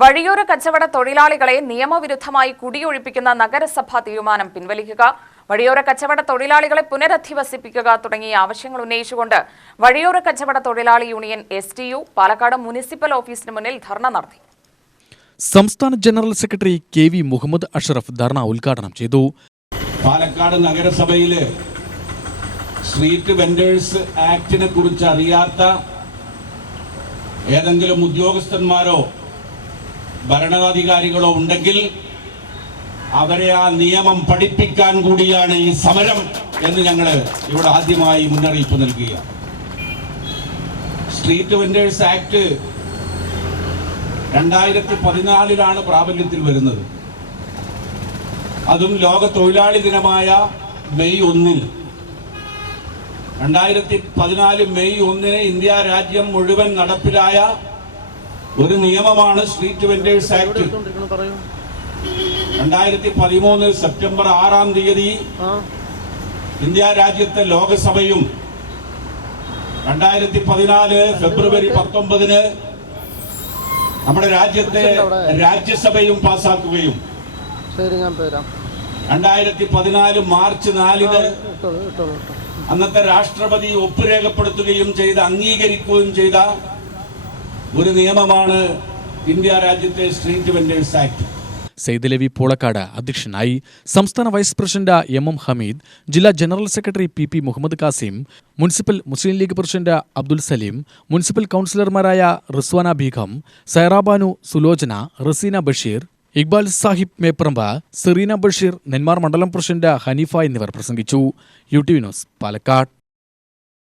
വഴിയോര കച്ചവട തൊഴിലാളികളെ നിയമവിരുദ്ധമായി കുടിയൊഴിപ്പിക്കുന്ന നഗരസഭാ തീരുമാനം പിൻവലിക്കുക, വഴിയോര കച്ചവട തൊഴിലാളികളെ പുനരധിവസിപ്പിക്കുക തുടങ്ങിയ ആവശ്യങ്ങൾ ഉന്നയിച്ചുകൊണ്ട് വഴിയോര കച്ചവട തൊഴിലാളി യൂണിയൻ STU പാലക്കാട് മുനിസിപ്പൽ ഓഫീസിന് മുന്നിൽ ധർണ നടത്തി. സംസ്ഥാന general secretary KV Muhammad Ashraf ധർണ ഉദ്ഘാടനം ചെയ്തു. പാലക്കാട് നഗരസഭയിലെ സ്ട്രീറ്റ് വെൻഡേഴ്സ് ആക്ടിനെ കുറിച്ച് അറിയാത്ത ഏതെങ്കിലും ഉദ്യോഗസ്ഥന്മാരോ ഭരണാധികാരികളോ ഉണ്ടെങ്കിൽ അവരെ ആ നിയമം പഠിപ്പിക്കാൻ കൂടിയാണ് ഈ സമരം എന്ന് ഞങ്ങൾ ഇവിടെ ആദ്യമായി മുന്നറിയിപ്പ് നൽകുക. സ്ട്രീറ്റ് വെൻഡേഴ്സ് ആക്ട് 2014 പ്രാബല്യത്തിൽ വരുന്നത്. അതും ലോക തൊഴിലാളി ദിനമായ മെയ് 1 2014 മെയ് 1 ഇന്ത്യ രാജ്യം മുഴുവൻ നടപ്പിലായ ഒരു നിയമമാണ് street vendors act. 2013 September 6 India രാജ്യത്തെ ലോകസഭയും 2014 ഫെബ്രുവരി 19 നമ്മുടെ രാജ്യത്തെ രാജ്യസഭയും പാസാക്കുകയും 2014 മാർച്ച് 4 അന്നത്തെ രാഷ്ട്രപതി ഒപ്പുരേഖപ്പെടുത്തുകയും ചെയ്ത് അംഗീകരിക്കുകയും ചെയ്ത ഒരു നിയമമാണ് ഇന്ത്യ രാജ്യത്തെ street vendors act. Saidalavi Poolakkad അധ്യക്ഷനായി. സംസ്ഥാന വൈസ് പ്രസിഡന്റ് MM ഹമീദ്, ജില്ലാ general secretary PP Muhammad Kasim, municipal Muslim League president Abdul Saleem, municipal കൗൺസിലർമാരായ റിസ്വാന ബീഗം, സൈറാബാനു, സുലോചന, റസീന ബഷീർ, ഇക്ബാൽ സാഹിബ് മേപ്രമ്പ, സെറീന ബഷീർ, നെന്മാർ മണ്ഡലം പ്രസിഡന്റ് ഹനീഫ എന്നിവർ പ്രസംഗിച്ചു. UTV news Palakkad.